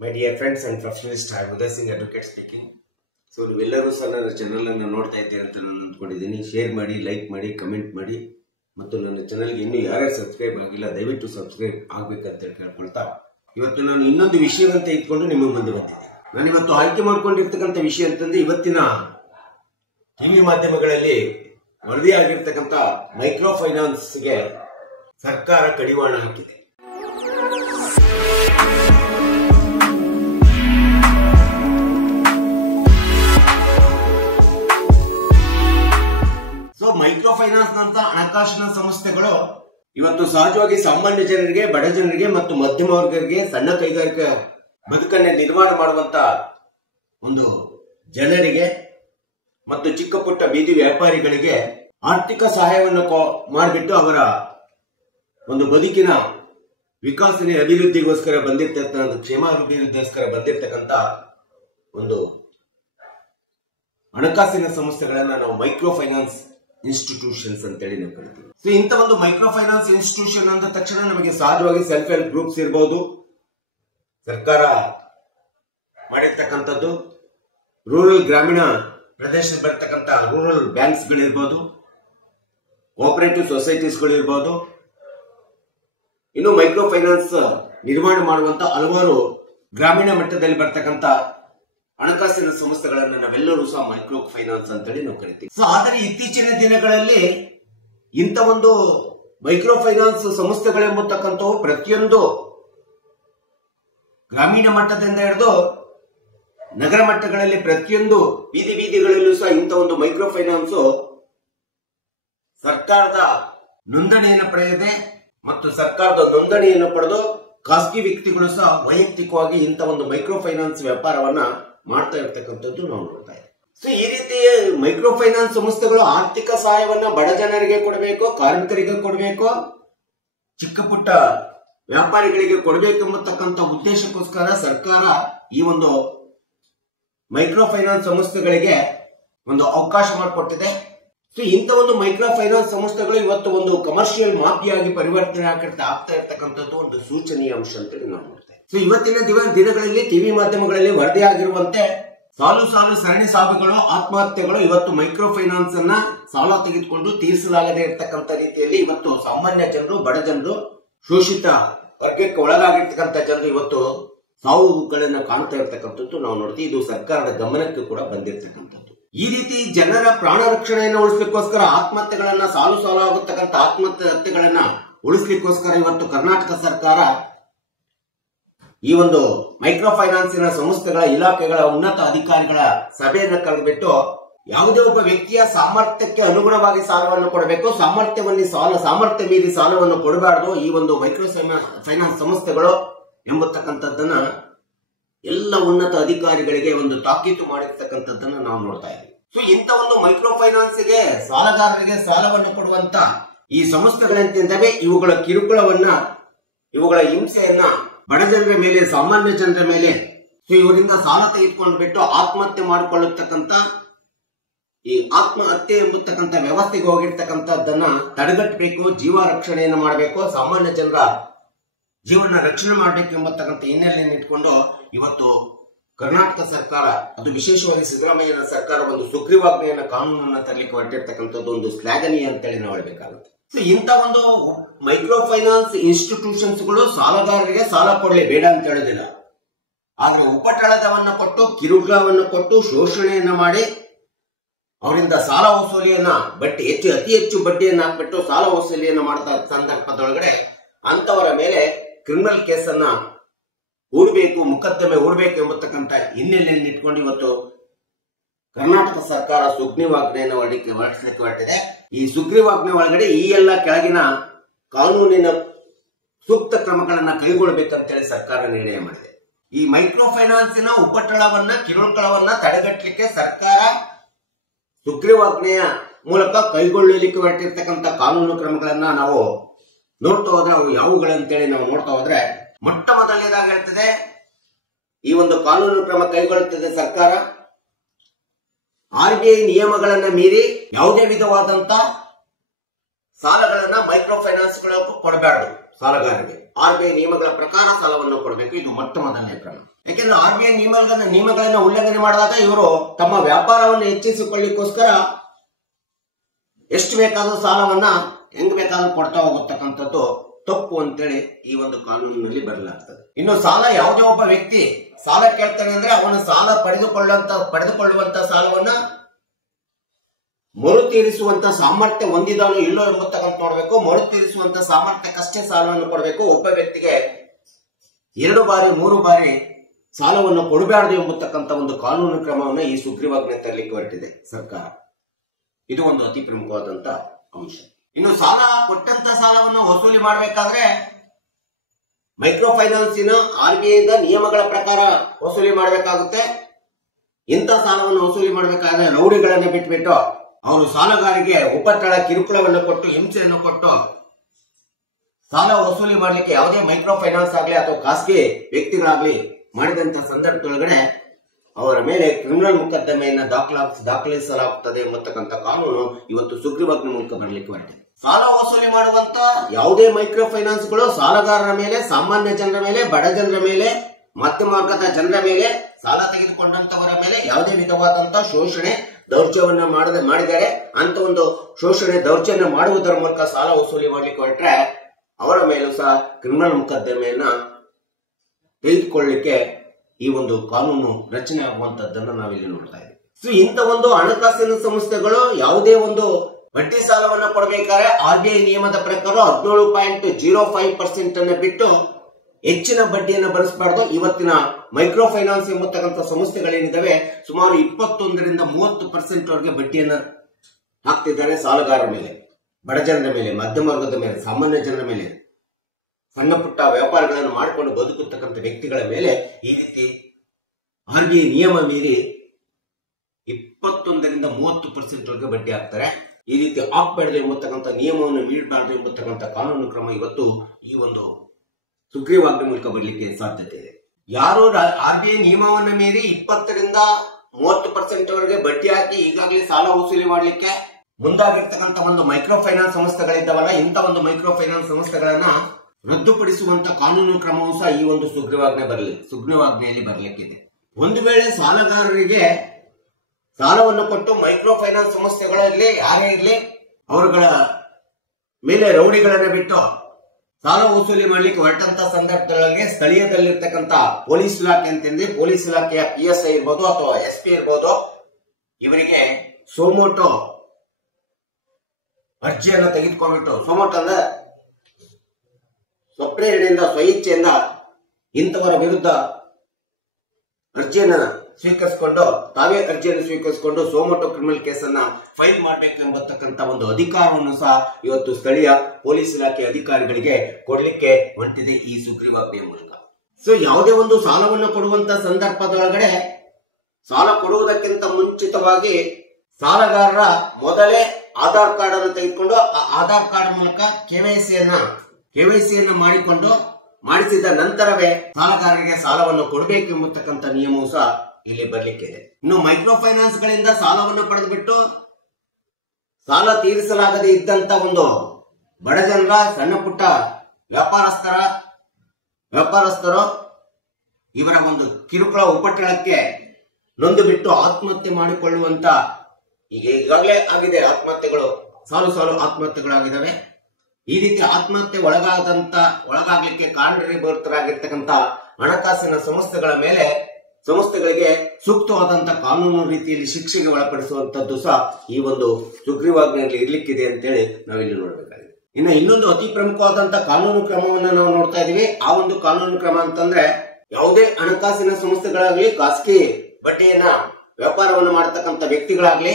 My dear friends and professionals, I am Uday Singh, advocate speaking. So, ನೀವೆಲ್ಲರೂ ಸಹ ನನ್ನ channel ಅನ್ನು ನೋಡ್ತಾ ಇದ್ದೀರಿ ಅಂತ ನಾನು ಅಂದ್ಕೊಂಡಿದ್ದೀನಿ. ಶೇರ್ ಮಾಡಿ, ಲೈಕ್ ಮಾಡಿ, ಕಮೆಂಟ್ ಮಾಡಿ ಮತ್ತು ನನ್ನ ಚಾನೆಲ್ಗೆ ಇನ್ನೂ ಯಾರ್ಯಾರು ಸಬ್ಸ್ಕ್ರೈಬ್ ಆಗಿಲ್ಲ ದಯವಿಟ್ಟು ಸಬ್ಸ್ಕ್ರೈಬ್ ಆಗ್ಬೇಕಂತ ಕೇಳ್ಕೊಳ್ತಾ ಇವತ್ತು ನಾನು ಇನ್ನೊಂದು ವಿಷಯವಂತ ಇಟ್ಕೊಂಡು ನಿಮ್ಮ ಮುಂದೆ ಬಂದಿದ್ದೆ. ನಾನು ಇವತ್ತು ಆಯ್ಕೆ ಮಾಡ್ಕೊಂಡಿರ್ತಕ್ಕಂಥ ವಿಷಯ ಅಂತಂದ್ರೆ ಇವತ್ತಿನ ಟಿವಿ ಮಾಧ್ಯಮಗಳಲ್ಲಿ ವರದಿಯಾಗಿರ್ತಕ್ಕಂಥ ಮೈಕ್ರೋ ಫೈನಾನ್ಸ್ಗೆ ಸರ್ಕಾರ ಕಡಿವಾಣ ಹಾಕಿದೆ. ಮೈಕ್ರೋ ಫೈನಾನ್ಸ್ ನಂತ ಹಣಕಾಸಿನ ಸಂಸ್ಥೆಗಳು ಇವತ್ತು ಸಹಜವಾಗಿ ಸಾಮಾನ್ಯ ಜನರಿಗೆ, ಬಡ ಜನರಿಗೆ ಮತ್ತು ಮಧ್ಯಮ ವರ್ಗರಿಗೆ, ಸಣ್ಣ ಕೈಗಾರಿಕಾ ಬದುಕನ್ನೇ ನಿರ್ಮಾಣ ಮಾಡುವಂತ ಒಂದು ಜನರಿಗೆ ಮತ್ತು ಚಿಕ್ಕ ಪುಟ್ಟ ಬೀದಿ ವ್ಯಾಪಾರಿಗಳಿಗೆ ಆರ್ಥಿಕ ಸಹಾಯವನ್ನು ಮಾಡಿಬಿಟ್ಟು ಅವರ ಒಂದು ಬದುಕಿನ ವಿಕಾಸನೆ ಅಭಿವೃದ್ಧಿಗೋಸ್ಕರ ಬಂದಿರ್ತಕ್ಕಂಥ ಕ್ಷೇಮಾಭಿವೃದ್ಧಿಗೋಸ್ಕರ ಬಂದಿರತಕ್ಕಂತ ಒಂದು ಹಣಕಾಸಿನ ಸಂಸ್ಥೆಗಳನ್ನ ನಾವು ಮೈಕ್ರೋ ಫೈನಾನ್ಸ್ ಇನ್ಸ್ಟಿಟ್ಯೂಷನ್ಸ್ ಅಂತೇಳಿ ನಾವು ಕರಿತೀವಿ. ಸೊ ಇಂಥ ಒಂದು ಮೈಕ್ರೋ ಫೈನಾನ್ಸ್ ಇನ್ಸ್ಟಿಟ್ಯೂಷನ್ ಅಂದ ತಕ್ಷಣ ನಮಗೆ ಸಹಜವಾಗಿ ಸೆಲ್ಫ್ ಹೆಲ್ಪ್ ಗ್ರೂಪ್ಸ್ ಇರಬಹುದು, ಸರ್ಕಾರ ಮಾಡಿರ್ತಕ್ಕಂಥದ್ದು, ರೂರಲ್ ಗ್ರಾಮೀಣ ಪ್ರದೇಶದಲ್ಲಿ ಬರ್ತಕ್ಕಂಥ ರೂರಲ್ ಬ್ಯಾಂಕ್ಸ್ ಗಳಿರ್ಬೋದು, ಕೋಆಪರೇಟಿವ್ ಸೊಸೈಟೀಸ್ಗಳು ಇರ್ಬೋದು, ಇನ್ನು ಮೈಕ್ರೋ ಫೈನಾನ್ಸ್ ನಿರ್ಮಾಣ ಮಾಡುವಂತ ಹಲವಾರು ಗ್ರಾಮೀಣ ಮಟ್ಟದಲ್ಲಿ ಬರ್ತಕ್ಕಂಥ ಹಣಕಾಸಿನ ಸಂಸ್ಥೆಗಳನ್ನು ನಾವೆಲ್ಲರೂ ಸಹ ಮೈಕ್ರೋ ಫೈನಾನ್ಸ್ ಅಂತೇಳಿ ನಾವು ಕರಿತೀವಿ. ಸೊ ಆದರೆ ಇತ್ತೀಚಿನ ದಿನಗಳಲ್ಲಿ ಇಂಥ ಒಂದು ಮೈಕ್ರೋ ಫೈನಾನ್ಸ್ ಸಂಸ್ಥೆಗಳೆಂಬತಕ್ಕಂಥವು ಪ್ರತಿಯೊಂದು ಗ್ರಾಮೀಣ ಮಟ್ಟದಿಂದ ಹಿಡಿದು ನಗರ ಮಟ್ಟಗಳಲ್ಲಿ ಪ್ರತಿಯೊಂದು ಬೀದಿಗಳಲ್ಲೂ ಸಹ ಇಂಥ ಒಂದು ಮೈಕ್ರೋ ಫೈನಾನ್ಸ್ ಸರ್ಕಾರದ ನೋಂದಣಿಯನ್ನು ಪಡೆಯದೆ ಮತ್ತು ಸರ್ಕಾರದ ನೋಂದಣಿಯನ್ನು ಪಡೆದು ಖಾಸಗಿ ವ್ಯಕ್ತಿಗಳು ಸಹ ವೈಯಕ್ತಿಕವಾಗಿ ಇಂಥ ಒಂದು ಮೈಕ್ರೋ ಫೈನಾನ್ಸ್ ವ್ಯಾಪಾರವನ್ನ ಮಾಡ್ತಾ ಇರ್ತಕ್ಕಂಥದ್ದು ನಾವು ನೋಡ್ತಾ ಇದ್ದೀವಿ. ಸೊ ಈ ರೀತಿ ಮೈಕ್ರೋ ಫೈನಾನ್ಸ್ ಸಂಸ್ಥೆಗಳು ಆರ್ಥಿಕ ಸಹಾಯವನ್ನ ಬಡ ಜನರಿಗೆ ಕೊಡಬೇಕು, ಕಾರ್ಮಿಕರಿಗೆ ಕೊಡಬೇಕು, ಚಿಕ್ಕ ಪುಟ್ಟ ವ್ಯಾಪಾರಿಗಳಿಗೆ ಕೊಡಬೇಕೆಂಬತಕ್ಕಂಥ ಉದ್ದೇಶಕ್ಕೋಸ್ಕರ ಸರ್ಕಾರ ಈ ಒಂದು ಮೈಕ್ರೋ ಫೈನಾನ್ಸ್ ಸಂಸ್ಥೆಗಳಿಗೆ ಒಂದು ಅವಕಾಶ ಮಾಡಿಕೊಟ್ಟಿದೆ. ಸೊ ಇಂಥ ಒಂದು ಮೈಕ್ರೋ ಫೈನಾನ್ಸ್ ಸಂಸ್ಥೆಗಳು ಇವತ್ತು ಒಂದು ಕಮರ್ಷಿಯಲ್ ಮಾಫಿಯಾಗಿ ಪರಿವರ್ತನೆ ಆಗ್ತಾ ಇರ್ತಕ್ಕಂಥದ್ದು ಒಂದು ಸೂಚನೀಯ ಅಂಶ ಅಂತೇಳಿ ನಾವು ನೋಡ್ತೇವೆ. ಸೊ ಇವತ್ತಿನ ದಿನಗಳಲ್ಲಿ ಟಿವಿ ಮಾಧ್ಯಮಗಳಲ್ಲಿ ವರದಿಯಾಗಿರುವಂತೆ ಸಾಲು ಸರಣಿ ಸಾವುಗಳು, ಆತ್ಮಹತ್ಯೆಗಳು ಇವತ್ತು ಮೈಕ್ರೋ ಫೈನಾನ್ಸ್ ಅನ್ನ ಸಾಲ ತೆಗೆದುಕೊಂಡು ತೀರಿಸಲಾಗದೆ ಇರತಕ್ಕಂಥ ರೀತಿಯಲ್ಲಿ ಇವತ್ತು ಸಾಮಾನ್ಯ ಜನರು, ಬಡ ಜನರು, ಶೋಷಿತ ವರ್ಗಕ್ಕೆ ಒಳಗಾಗಿರ್ತಕ್ಕಂಥ ಜನರು ಇವತ್ತು ಸಾವುಗಳನ್ನ ಕಾಣ್ತಾ ಇರ್ತಕ್ಕಂಥದ್ದು ನಾವು ನೋಡ್ತೀವಿ. ಇದು ಸರ್ಕಾರದ ಗಮನಕ್ಕೆ ಕೂಡ ಬಂದಿರತಕ್ಕಂಥದ್ದು. ಈ ರೀತಿ ಜನರ ಪ್ರಾಣ ರಕ್ಷಣೆಯನ್ನು ಉಳಿಸಲಿಕ್ಕೋಸ್ಕರ ಆತ್ಮಹತ್ಯೆಗಳನ್ನ ಸಾಲು ಆಗತಕ್ಕಂಥ ಆತ್ಮಹತ್ಯೆಗಳನ್ನ ಉಳಿಸಲಿಕ್ಕೋಸ್ಕರ ಇವತ್ತು ಕರ್ನಾಟಕ ಸರ್ಕಾರ ಈ ಒಂದು ಮೈಕ್ರೋ ಫೈನಾನ್ಸಿನ ಸಂಸ್ಥೆಗಳ ಇಲಾಖೆಗಳ ಉನ್ನತ ಅಧಿಕಾರಿಗಳ ಸಭೆಯನ್ನು ಕರೆದುಬಿಟ್ಟು ಯಾವುದೇ ಒಬ್ಬ ವ್ಯಕ್ತಿಯ ಸಾಮರ್ಥ್ಯಕ್ಕೆ ಅನುಗುಣವಾಗಿ ಸಾಲವನ್ನು ಕೊಡಬೇಕು, ಸಾಮರ್ಥ್ಯ ಮೀರಿ ಸಾಲವನ್ನು ಕೊಡಬಾರದು ಈ ಒಂದು ಮೈಕ್ರೋ ಫೈನಾನ್ಸ್ ಸಂಸ್ಥೆಗಳು ಎಂಬತಕ್ಕಂಥದ್ದನ್ನ ಎಲ್ಲ ಉನ್ನತ ಅಧಿಕಾರಿಗಳಿಗೆ ಒಂದು ತಾಕೀತು ಮಾಡಿರ್ತಕ್ಕಂಥದ್ದನ್ನ ನಾವು ನೋಡ್ತಾ ಇದ್ದೀವಿ. ಸೊ ಇಂಥ ಒಂದು ಮೈಕ್ರೋ ಫೈನಾನ್ಸ್ಗೆ ಸಾಲಗಾರರಿಗೆ ಸಾಲವನ್ನು ಕೊಡುವಂತ ಈ ಸಂಸ್ಥೆಗಳಂತಿದ್ದಾವೆ, ಇವುಗಳ ಕಿರುಕುಳವನ್ನ, ಇವುಗಳ ಹಿಂಸೆಯನ್ನ ಬಡ ಜನರ ಮೇಲೆ, ಸಾಮಾನ್ಯ ಜನರ ಮೇಲೆ, ಸೊ ಇವರಿಂದ ಸಾಲ ತೆಗೆದುಕೊಂಡು ಬಿಟ್ಟು ಆತ್ಮಹತ್ಯೆ ಮಾಡಿಕೊಳ್ಳತಕ್ಕಂತ ಈ ಆತ್ಮಹತ್ಯೆ ಎಂಬತಕ್ಕಂಥ ವ್ಯವಸ್ಥೆಗೆ ಹೋಗಿರ್ತಕ್ಕಂಥದ್ದನ್ನ ತಡೆಗಟ್ಟಬೇಕು, ಜೀವ ರಕ್ಷಣೆಯನ್ನು ಮಾಡಬೇಕು, ಸಾಮಾನ್ಯ ಜನರ ಜೀವನ ರಕ್ಷಣೆ ಮಾಡಬೇಕು ಎಂಬತಕ್ಕಂಥ ಹಿನ್ನೆಲೆಯನ್ನು ಇಟ್ಕೊಂಡು ಇವತ್ತು ಕರ್ನಾಟಕ ಸರ್ಕಾರ, ಅದು ವಿಶೇಷವಾಗಿ ಸಿದ್ದರಾಮಯ್ಯನ ಸರ್ಕಾರ ಒಂದು ಸುಗ್ರೀವಾಜ್ಞೆಯನ್ನ ಕಾನೂನನ್ನ ತರಲಿಕ್ಕೆ ಹೊರಟಿರ್ತಕ್ಕಂಥದ್ದು ಒಂದು ಶ್ಲಾಘನೀಯ ಅಂತೇಳಿ ನಾವು ಹೇಳಬೇಕಾಗುತ್ತೆ. ಸೊ ಇಂಥ ಒಂದು ಮೈಕ್ರೋ ಫೈನಾನ್ಸ್ ಇನ್ಸ್ಟಿಟ್ಯೂಷನ್ಸ್ಗಳು ಸಾಲಗಾರರಿಗೆ ಸಾಲ ಕೊಡಲಿ, ಬೇಡ ಅಂತ ಹೇಳೋದಿಲ್ಲ. ಆದ್ರೆ ಉಪಟಳದವನ್ನ ಕೊಟ್ಟು, ಕಿರುಕುಳವನ್ನು ಕೊಟ್ಟು, ಶೋಷಣೆಯನ್ನ ಮಾಡಿ ಅವರಿಂದ ಸಾಲ ವಸೂಲಿಯನ್ನ ಅತಿ ಹೆಚ್ಚು ಬಡ್ಡಿಯನ್ನು ಹಾಕ್ಬಿಟ್ಟು ಸಾಲ ವಸೂಲಿಯನ್ನ ಮಾಡ್ತಾ ಸಂದರ್ಭದೊಳಗಡೆ ಅಂತವರ ಮೇಲೆ ಕ್ರಿಮಿನಲ್ ಕೇಸನ್ನ ಹೂಡಬೇಕು, ಮೊಕದ್ದಮೆ ಹೂಡಬೇಕು ಎಂಬತಕ್ಕಂಥ ಹಿನ್ನೆಲೆಯನ್ನು ಇಟ್ಕೊಂಡು ಇವತ್ತು ಕರ್ನಾಟಕ ಸರ್ಕಾರ ಸುಗ್ರೀವಾಜ್ಞೆಯನ್ನು ಹೊರಡಿಸಲಿಕ್ಕೆ ಹೊರಟಿದೆ. ಈ ಸುಗ್ರೀವಾಜ್ಞೆ ಒಳಗಡೆ ಈ ಎಲ್ಲ ಕೆಳಗಿನ ಕಾನೂನಿನ ಸೂಕ್ತ ಕ್ರಮಗಳನ್ನ ಕೈಗೊಳ್ಳಬೇಕಂತೇಳಿ ಸರ್ಕಾರ ನಿರ್ಣಯ ಮಾಡಿದೆ. ಈ ಮೈಕ್ರೋ ಫೈನಾನ್ಸಿನ ಉಪಟಳವನ್ನ, ಕಿರುಕುಳವನ್ನ ತಡೆಗಟ್ಟಲಿಕ್ಕೆ ಸರ್ಕಾರ ಸುಗ್ರೀವಾಜ್ಞೆಯ ಮೂಲಕ ಕೈಗೊಳ್ಳಲಿಕ್ಕೆ ಹೊರಟಿರ್ತಕ್ಕಂಥ ಕಾನೂನು ಕ್ರಮಗಳನ್ನ ನಾವು ನೋಡ್ತಾ ಹೋದ್ರೆ ಅವು ಯಾವುಗಳಂತೇಳಿ ನಾವು ನೋಡ್ತಾ ಹೋದ್ರೆ ಮೊಟ್ಟ ಮೊದಲನೇದಾಗಿ ಹೇಳ್ತದೆ, ಈ ಒಂದು ಕಾನೂನು ಕ್ರಮ ಕೈಗೊಳ್ಳುತ್ತದೆ ಸರ್ಕಾರ. RBI ನಿಯಮಗಳನ್ನ ಮೀರಿ ಯಾವುದೇ ವಿಧವಾದಂತ ಸಾಲಗಳನ್ನ ಮೈಕ್ರೋ ಫೈನಾನ್ಸ್ ಕೊಡಬಾರದು ಸಾಲಗಾರರಿಗೆ. RBI ನಿಯಮಗಳ ಪ್ರಕಾರ ಸಾಲವನ್ನು ಕೊಡಬೇಕು. ಇದು ಮೊಟ್ಟ ಮೊದಲನೇ ಕ್ರಮ. ಯಾಕೆಂದ್ರೆ RBI ನಿಯಮಗಳನ್ನ ಉಲ್ಲಂಘನೆ ಮಾಡಿದಾಗ ಇವರು ತಮ್ಮ ವ್ಯಾಪಾರವನ್ನು ಹೆಚ್ಚಿಸಿಕೊಳ್ಳಿಕ್ಕೋಸ್ಕರ ಎಷ್ಟು ಬೇಕಾದ ಸಾಲವನ್ನ ಹೆಂಗ್ ಬೇಕಾದ್ರೂ ಕೊಡ್ತಾ ಹೋಗತಕ್ಕಂಥದ್ದು ತಪ್ಪು ಅಂತೇಳಿ ಈ ಒಂದು ಕಾನೂನಿನಲ್ಲಿ ಬರಲಾಗ್ತದೆ. ಇನ್ನು ಸಾಲ ಯಾವುದೇ ಒಬ್ಬ ವ್ಯಕ್ತಿ ಸಾಲ ಕೇಳ್ತಾನೆ ಅಂದ್ರೆ ಅವನ ಸಾಲ ಪಡೆದುಕೊಳ್ಳುವಂತ ಸಾಲವನ್ನ ಮರು ತೀರಿಸುವಂತ ಸಾಮರ್ಥ್ಯ ಹೊಂದಿದಾನೋ ಇಲ್ಲೋ ಎಂಬತಕ್ಕಂಥ ನೋಡ್ಬೇಕು. ಮರು ತೀರಿಸುವಂತ ಸಾಮರ್ಥ್ಯಕ್ಕಷ್ಟೇ ಸಾಲವನ್ನು ಕೊಡಬೇಕು. ಒಬ್ಬ ವ್ಯಕ್ತಿಗೆ 2 ಬಾರಿ 3 ಬಾರಿ ಸಾಲವನ್ನು ಕೊಡಬಾರದು ಎಂಬತಕ್ಕಂಥ ಒಂದು ಕಾನೂನು ಕ್ರಮವನ್ನು ಈ ಸುಗ್ರೀವಾಜ್ಞೆ ತರಲಿಕ್ಕೆ ಹೊರಟಿದೆ ಸರ್ಕಾರ. ಇದು ಒಂದು ಅತಿ ಪ್ರಮುಖವಾದಂತ ಅಂಶ. ಇನ್ನು ಸಾಲ ಕೊಟ್ಟಂತ ಸಾಲವನ್ನು ವಸೂಲಿ ಮಾಡಬೇಕಾದ್ರೆ ಮೈಕ್ರೋ ಫೈನಾನ್ಸಿನ RBI ನಿಯಮಗಳ ಪ್ರಕಾರ ವಸೂಲಿ ಮಾಡಬೇಕಾಗುತ್ತೆ. ಇಂಥ ಸಾಲವನ್ನು ವಸೂಲಿ ಮಾಡಬೇಕಾದ್ರೆ ರೌಡಿಗಳನ್ನೇ ಬಿಟ್ಬಿಟ್ಟು ಅವರು ಸಾಲಗಾರರಿಗೆ ಉಪಟಳ ಕಿರುಕುಳವನ್ನು ಕೊಟ್ಟು ಹಿಂಸೆಯನ್ನು ಕೊಟ್ಟು ಸಾಲ ವಸೂಲಿ ಮಾಡಲಿಕ್ಕೆ ಯಾವುದೇ ಮೈಕ್ರೋ ಫೈನಾನ್ಸ್ ಆಗಲಿ ಅಥವಾ ಖಾಸಗಿ ವ್ಯಕ್ತಿಗಳಾಗ್ಲಿ ಮಾಡಿದಂತ ಸಂದರ್ಭದೊಳಗಡೆ ಅವರ ಮೇಲೆ ಕ್ರಿಮಿನಲ್ ಮೊಕದ್ದಮೆಯನ್ನ ದಾಖಲಿಸಲಾಗುತ್ತದೆ ಎಂಬತಕ್ಕಂಥ ಕಾನೂನು ಇವತ್ತು ಸುಗ್ರೀವಾಜ್ಞೆ ಮೂಲಕ ಬರಲಿಕ್ಕೆ ಹೊರಟಿದೆ. ಸಾಲ ವಸೂಲಿ ಮಾಡುವಂತ ಯಾವುದೇ ಮೈಕ್ರೋ ಫೈನಾನ್ಸ್ಗಳು ಸಾಲಗಾರರ ಮೇಲೆ, ಸಾಮಾನ್ಯ ಜನರ ಮೇಲೆ, ಬಡ ಜನರ ಮೇಲೆ, ಮಧ್ಯಮ ವರ್ಗದ ಜನರ ಮೇಲೆ, ಸಾಲ ತೆಗೆದುಕೊಂಡಂತವರ ಮೇಲೆ ಯಾವುದೇ ವಿಧವಾದಂತಹ ಶೋಷಣೆ ದೌರ್ಜನ್ಯವನ್ನ ಮಾಡಿದರೆ ಅಂತ ಒಂದು ಶೋಷಣೆ ದೌರ್ಜನ್ಯ ಮಾಡುವುದರ ಮೂಲಕ ಸಾಲ ವಸೂಲಿ ಮಾಡ್ಲಿಕ್ಕೆ ಹೊರಟ್ರೆ ಅವರ ಮೇಲೂ ಸಹ ಕ್ರಿಮಿನಲ್ ಮೊಕದ್ದಮೆಯನ್ನ ತೆಗೆದುಕೊಳ್ಳಲಿಕ್ಕೆ ಈ ಒಂದು ಕಾನೂನು ರಚನೆ ಆಗುವಂತದ್ದನ್ನು ನಾವಿಲ್ಲಿ ನೋಡ್ತಾ ಇದ್ದೀವಿ. ಸೊ ಇಂಥ ಒಂದು ಹಣಕಾಸಿನ ಸಂಸ್ಥೆಗಳು ಯಾವುದೇ ಒಂದು ಬಡ್ಡಿ ಸಾಲವನ್ನು ಕೊಡಬೇಕಾದ್ರೆ RBI ನಿಯಮದ ಪ್ರಕಾರ 17.05% ಅನ್ನು ಬಿಟ್ಟು ಹೆಚ್ಚಿನ ಬಡ್ಡಿಯನ್ನು ಭರಿಸಬಾರ್ದು. ಇವತ್ತಿನ ಮೈಕ್ರೋ ಫೈನಾನ್ಸ್ ಎಂಬತಕ್ಕಂಥ ಸಂಸ್ಥೆಗಳೇನಿದ್ದಾವೆ ಸುಮಾರು 21ರಿಂದ 30% ವರೆಗೆ ಬಡ್ಡಿಯನ್ನು ಹಾಕ್ತಿದ್ದಾರೆ ಸಾಲಗಾರರ ಮೇಲೆ, ಬಡ ಜನರ ಮೇಲೆ, ಮಧ್ಯಮ ವರ್ಗದ ಮೇಲೆ, ಸಾಮಾನ್ಯ ಜನರ ಮೇಲೆ, ಸಣ್ಣ ಪುಟ್ಟ ವ್ಯಾಪಾರಗಳನ್ನು ಮಾಡಿಕೊಂಡು ಬದುಕತಕ್ಕಂಥ ವ್ಯಕ್ತಿಗಳ ಮೇಲೆ ಈ ರೀತಿ RBI ನಿಯಮ ಮೀರಿ 21ರಿಂದ 30% ವರೆಗೆ ಬಡ್ಡಿ ಹಾಕ್ತಾರೆ. ಈ ರೀತಿ ಹಾಕ್ಬಾರ್ದು ಎಂಬತಕ್ಕಂಥ ನಿಯಮವನ್ನು ಮೀರಬಾರದು ಎಂಬತಕ್ಕಂಥ ಕಾನೂನು ಕ್ರಮ ಇವತ್ತು ಈ ಒಂದು ಸುಗ್ರೀವಾಜ್ಞೆ ಮೂಲಕ ಬರಲಿಕ್ಕೆ ಸಾಧ್ಯತೆ ಇದೆ. ಯಾರು RBI ನಿಯಮವನ್ನು ಮೀರಿ 20ರಿಂದ 30% ವರೆಗೆ ಬಡ್ಡಿ ಹಾಕಿ ಈಗಾಗಲೇ ಸಾಲ ವಸೂಲಿ ಮಾಡಲಿಕ್ಕೆ ಮುಂದಾಗಿರ್ತಕ್ಕಂಥ ಒಂದು ಮೈಕ್ರೋ ಫೈನಾನ್ಸ್ ಸಂಸ್ಥೆಗಳಿದ್ದಾವಲ್ಲ, ಇಂಥ ಒಂದು ಮೈಕ್ರೋ ಫೈನಾನ್ಸ್ ಸಂಸ್ಥೆಗಳನ್ನ ರದ್ದುಪಡಿಸುವಂತ ಕಾನೂನು ಕ್ರಮವೂ ಸಹ ಈ ಒಂದು ಸುಗ್ರೀವಾಜ್ಞೆಯಲ್ಲಿ ಬರಲಿಕ್ಕಿದೆ. ಒಂದು ವೇಳೆ ಸಾಲಗಾರರಿಗೆ ಸಾಲವನ್ನು ಕೊಟ್ಟು ಮೈಕ್ರೋ ಫೈನಾನ್ಸ್ ಸಂಸ್ಥೆಗಳಲ್ಲಿ ಯಾರೇ ಇರಲಿ ಅವರುಗಳ ಮೇಲೆ ರೌಡಿಗಳನ್ನು ಬಿಟ್ಟು ಸಾಲ ವಸೂಲಿ ಮಾಡ್ಲಿಕ್ಕೆ ಹೊರಟಂತ ಸಂದರ್ಭದೊಳಗೆ ಸ್ಥಳೀಯದಲ್ಲಿರ್ತಕ್ಕಂಥ ಪೊಲೀಸ್ ಇಲಾಖೆ ಅಂತಂದ್ರೆ ಪೊಲೀಸ್ ಇಲಾಖೆಯ PSI ಇರ್ಬೋದು ಅಥವಾ SP ಇರ್ಬೋದು, ಇವರಿಗೆ ಸೋಮೋಟೋ ಅರ್ಜಿಯನ್ನು ತೆಗೆದುಕೊಂಡ್ಬಿಟ್ಟು, ಸೋಮೋಟೋ ಅಂದ್ರೆ ಸ್ವಪ್ರೇರಣೆಯಿಂದ ಸ್ವಇಚ್ಛೆಯಿಂದ ಇಂಥವರ ವಿರುದ್ಧ ಅರ್ಜಿಯನ್ನ ಸ್ವೀಕರಿಸಿಕೊಂಡು ತಾವೇ ಅರ್ಜಿಯನ್ನು ಸ್ವೀಕರಿಸಿಕೊಂಡು ಸೋಮೋಟೋ ಕ್ರಿಮಿನಲ್ ಕೇಸನ್ನ ಫೈಲ್ ಮಾಡಬೇಕು ಎಂಬತಕ್ಕಂಥ ಒಂದು ಅಧಿಕಾರವನ್ನು ಸಹ ಇವತ್ತು ಸ್ಥಳೀಯ ಪೊಲೀಸ್ ಇಲಾಖೆ ಅಧಿಕಾರಿಗಳಿಗೆ ಕೊಡ್ಲಿಕ್ಕೆ ಹೊಂಟಿದೆ ಈ ಸುಗ್ರೀವಾಜ್ಞೆಯ ಮೂಲಕ. ಸೊ ಯಾವುದೇ ಒಂದು ಸಾಲವನ್ನು ಕೊಡುವಂತ ಸಂದರ್ಭದೊಳಗಡೆ ಸಾಲ ಕೊಡುವುದಕ್ಕಿಂತ ಮುಂಚಿತವಾಗಿ ಸಾಲಗಾರರ ಮೊದಲೇ ಆಧಾರ್ ಕಾರ್ಡ್ ಅನ್ನು ತೆಗೆದುಕೊಂಡು ಆ ಆಧಾರ್ ಕಾರ್ಡ್ ಮೂಲಕ ಕೆವೈಸಿಯನ್ನ ಮಾಡಿಸಿದ ನಂತರವೇ ಸಾಲಗಾರರಿಗೆ ಸಾಲವನ್ನು ಕೊಡಬೇಕು ಎಂಬತಕ್ಕಂಥ ನಿಯಮವೂ ಸಹ ಇಲ್ಲಿ ಬರ್ಲಿಕ್ಕಿದೆ. ಇನ್ನು ಮೈಕ್ರೋ ಫೈನಾನ್ಸ್ ಗಳಿಂದ ಸಾಲವನ್ನು ಪಡೆದುಬಿಟ್ಟು ಸಾಲ ತೀರಿಸಲಾಗದೆ ಇದ್ದಂತ ಒಂದು ಬಡ ಜನರ, ಸಣ್ಣ ಪುಟ್ಟ ವ್ಯಾಪಾರಸ್ಥರು ಇವರ ಒಂದು ಕಿರುಕುಳ ಉಪಟಳಕ್ಕೆ ನೊಂದು ಬಿಟ್ಟು ಆತ್ಮಹತ್ಯೆ ಮಾಡಿಕೊಳ್ಳುವಂತ ಈಗಾಗಲೇ ಆಗಿದೆ ಆತ್ಮಹತ್ಯೆಗಳು, ಸಾಲು ಆತ್ಮಹತ್ಯೆಗಳಾಗಿದ್ದಾವೆ. ಈ ರೀತಿ ಆತ್ಮಹತ್ಯೆ ಒಳಗಾಗ್ಲಿಕ್ಕೆ ಕಾರಣೀಭೂತರಾಗಿರ್ತಕ್ಕಂಥ ಹಣಕಾಸಿನ ಸಂಸ್ಥೆಗಳಿಗೆ ಸೂಕ್ತವಾದಂತ ಕಾನೂನು ರೀತಿಯಲ್ಲಿ ಶಿಕ್ಷೆಗೆ ಒಳಪಡಿಸುವಂತದ್ದು ಸಹ ಈ ಒಂದು ಸುಗ್ರೀವಾಜ್ಞೆಯಲ್ಲಿ ಇರ್ಲಿಕ್ಕಿದೆ ಅಂತೇಳಿ ನಾವಿಲ್ಲಿ ನೋಡಬೇಕಾಗಿದೆ. ಇನ್ನೊಂದು ಅತಿ ಪ್ರಮುಖವಾದಂತ ಕಾನೂನು ಕ್ರಮವನ್ನು ನಾವು ನೋಡ್ತಾ ಇದೀವಿ. ಆ ಒಂದು ಕಾನೂನು ಕ್ರಮ ಅಂತಂದ್ರೆ ಯಾವುದೇ ಹಣಕಾಸಿನ ಸಂಸ್ಥೆಗಳಾಗ್ಲಿ, ಖಾಸಗಿ ಬಡ್ಡಿಯನ್ನ ವ್ಯಾಪಾರವನ್ನು ಮಾಡತಕ್ಕಂಥ ವ್ಯಕ್ತಿಗಳಾಗ್ಲಿ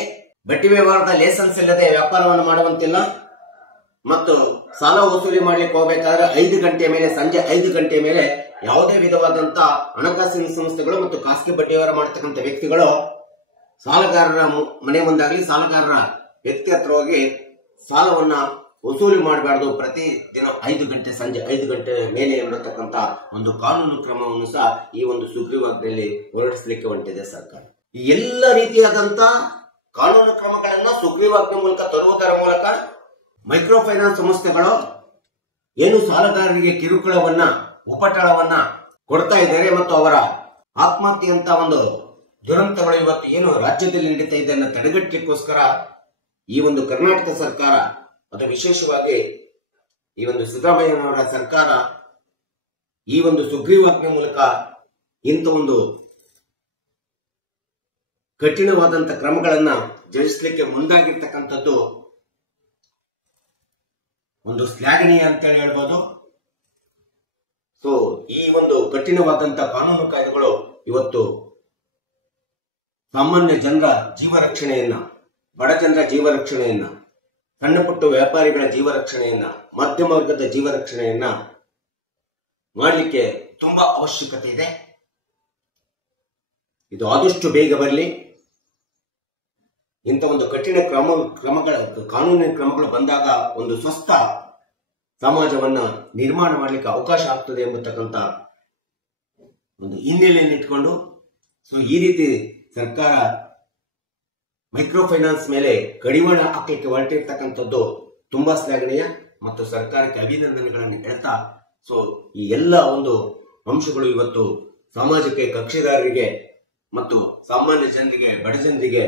ಬಡ್ಡಿ ವ್ಯವಹಾರದ ಲೈಸೆನ್ಸ್ ಇಲ್ಲದೆ ವ್ಯಾಪಾರವನ್ನು ಮಾಡುವಂತಿಲ್ಲ. ಮತ್ತು ಸಾಲ ವಸೂಲಿ ಮಾಡ್ಲಿಕ್ಕೆ ಹೋಗಬೇಕಾದ್ರೆ 5 ಗಂಟೆಯ ಮೇಲೆ, ಸಂಜೆ 5 ಗಂಟೆಯ ಮೇಲೆ ಯಾವುದೇ ವಿಧವಾದಂತ ಹಣಕಾಸಿನ ಸಂಸ್ಥೆಗಳು ಮತ್ತು ಖಾಸಗಿ ಬಡ್ಡಿ ವ್ಯವಹಾರ ಮಾಡತಕ್ಕಂಥ ವ್ಯಕ್ತಿಗಳು ಸಾಲಗಾರರ ಮನೆ ಮುಂದಾಗ್ಲಿ, ಸಾಲಗಾರರ ವ್ಯಕ್ತಿ ಹತ್ರ ಹೋಗಿ ಸಾಲವನ್ನ ವಸೂಲಿ ಮಾಡಬಾರ್ದು. ಪ್ರತಿ ದಿನ 5 ಗಂಟೆ, ಸಂಜೆ 5 ಗಂಟೆ ಮೇಲೆ ಇರತಕ್ಕಂತ ಒಂದು ಕಾನೂನು ಕ್ರಮವನ್ನು ಸಹ ಈ ಒಂದು ಸುಗ್ರೀವಾಜ್ಞೆಯಲ್ಲಿ ಹೊರಡಿಸಲಿಕ್ಕೆ ಹೊಂಟಿದೆ ಸರ್ಕಾರ. ಈ ಎಲ್ಲ ರೀತಿಯಾದಂತ ಕಾನೂನು ಕ್ರಮಗಳನ್ನ ಸುಗ್ರೀವಾಜ್ಞೆ ಮೂಲಕ ತರುವುದರ ಮೂಲಕ ಮೈಕ್ರೋ ಫೈನಾನ್ಸ್ ಸಂಸ್ಥೆಗಳು ಏನು ಸಾಲಗಾರರಿಗೆ ಕಿರುಕುಳವನ್ನ ಉಪಟಳವನ್ನ ಕೊಡ್ತಾ ಇದ್ದಾರೆ ಮತ್ತು ಅವರ ಆತ್ಮಹತ್ಯೆ ಅಂತ ಒಂದು ದುರಂತಗಳು ಇವತ್ತು ಏನು ರಾಜ್ಯದಲ್ಲಿ ನಡೀತಾ ಇದೆ ಅನ್ನೋ ತಡೆಗಟ್ಟಲಿಕ್ಕೋಸ್ಕರ ಈ ಒಂದು ಕರ್ನಾಟಕ ಸರ್ಕಾರ, ಅದು ವಿಶೇಷವಾಗಿ ಈ ಒಂದು ಸಿದ್ದರಾಮಯ್ಯನವರ ಸರ್ಕಾರ ಈ ಒಂದು ಸುಗ್ರೀವಾಜ್ಞೆ ಮೂಲಕ ಇಂಥ ಒಂದು ಕಠಿಣವಾದಂತ ಕ್ರಮಗಳನ್ನ ಜಯಿಸಲಿಕ್ಕೆ ಮುಂದಾಗಿರ್ತಕ್ಕಂಥದ್ದು ಒಂದು ಶ್ಲಾಘನೀಯ ಅಂತೇಳಿ ಹೇಳ್ಬೋದು. ಸೊ ಈ ಒಂದು ಕಠಿಣವಾದಂತ ಕಾನೂನು ಕಾಯ್ದೆಗಳು ಇವತ್ತು ಸಾಮಾನ್ಯ ಜನರ ಜೀವ ರಕ್ಷಣೆಯನ್ನ, ಬಡ ಜನರ ಜೀವ ರಕ್ಷಣೆಯನ್ನ, ಸಣ್ಣ ಪುಟ್ಟ ವ್ಯಾಪಾರಿಗಳ ಜೀವ ರಕ್ಷಣೆಯನ್ನ, ಮಧ್ಯಮ ವರ್ಗದ ಜೀವ ರಕ್ಷಣೆಯನ್ನ ಮಾಡಲಿಕ್ಕೆ ತುಂಬಾ ಅವಶ್ಯಕತೆ ಇದೆ. ಇದು ಆದಷ್ಟು ಬೇಗ ಬರಲಿ. ಇಂಥ ಒಂದು ಕಠಿಣ ಕಾನೂನಿನ ಕ್ರಮಗಳು ಬಂದಾಗ ಒಂದು ಸ್ವಸ್ಥ ಸಮಾಜವನ್ನ ನಿರ್ಮಾಣ ಮಾಡಲಿಕ್ಕೆ ಅವಕಾಶ ಆಗ್ತದೆ ಎಂಬತಕ್ಕಂಥ ಒಂದು ಹಿನ್ನೆಲೆಯನ್ನು ಇಟ್ಕೊಂಡು ಸೊ ಈ ರೀತಿ ಸರ್ಕಾರ ಮೈಕ್ರೋ ಫೈನಾನ್ಸ್ ಮೇಲೆ ಕಡಿವಾಣ ಹಾಕಲಿಕ್ಕೆ ಹೊರಟಿರ್ತಕ್ಕಂಥದ್ದು ತುಂಬಾ ಶ್ಲಾಘನೀಯ ಮತ್ತು ಸರ್ಕಾರಕ್ಕೆ ಅಭಿನಂದನೆಗಳನ್ನು ಹೇಳ್ತಾ, ಸೊ ಈ ಎಲ್ಲ ಒಂದು ಅಂಶಗಳು ಇವತ್ತು ಸಮಾಜಕ್ಕೆ, ಕಕ್ಷಿದಾರರಿಗೆ ಮತ್ತು ಸಾಮಾನ್ಯ ಜನರಿಗೆ, ಬಡ ಜನರಿಗೆ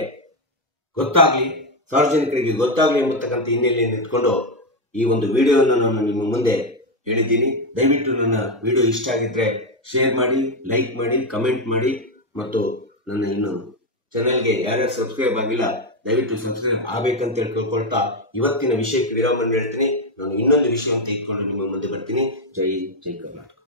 ಗೊತ್ತಾಗ್ಲಿ, ಸಾರ್ವಜನಿಕರಿಗೆ ಗೊತ್ತಾಗ್ಲಿ ಎಂಬತಕ್ಕಂಥ ಹಿನ್ನೆಲೆಯನ್ನು ಇಟ್ಕೊಂಡು ಈ ಒಂದು ವಿಡಿಯೋವನ್ನು ನಾನು ನಿಮ್ಮ ಮುಂದೆ ಹೇಳಿದ್ದೀನಿ. ದಯವಿಟ್ಟು ನನ್ನ ವಿಡಿಯೋ ಇಷ್ಟ ಆಗಿದ್ರೆ ಶೇರ್ ಮಾಡಿ, ಲೈಕ್ ಮಾಡಿ, ಕಮೆಂಟ್ ಮಾಡಿ ಮತ್ತು ನನ್ನ ಇನ್ನು ಚಾನೆಲ್ಗೆ ಯಾರ್ಯಾರು ಸಬ್ಸ್ಕ್ರೈಬ್ ಆಗಿಲ್ಲ ದಯವಿಟ್ಟು ಸಬ್ಸ್ಕ್ರೈಬ್ ಆಗ್ಬೇಕಂತ ಕೇಳ್ಕೊಳ್ತಾ ಇವತ್ತಿನ ವಿಷಯಕ್ಕೆ ವಿರಾಮ ಹೇಳ್ತೀನಿ. ನಾನು ಇನ್ನೊಂದು ವಿಷಯ ಅಂತ ಇಟ್ಕೊಂಡು ನಿಮ್ಮ ಮುಂದೆ ಬರ್ತೀನಿ. ಜೈ ಕರ್ನಾಟಕ.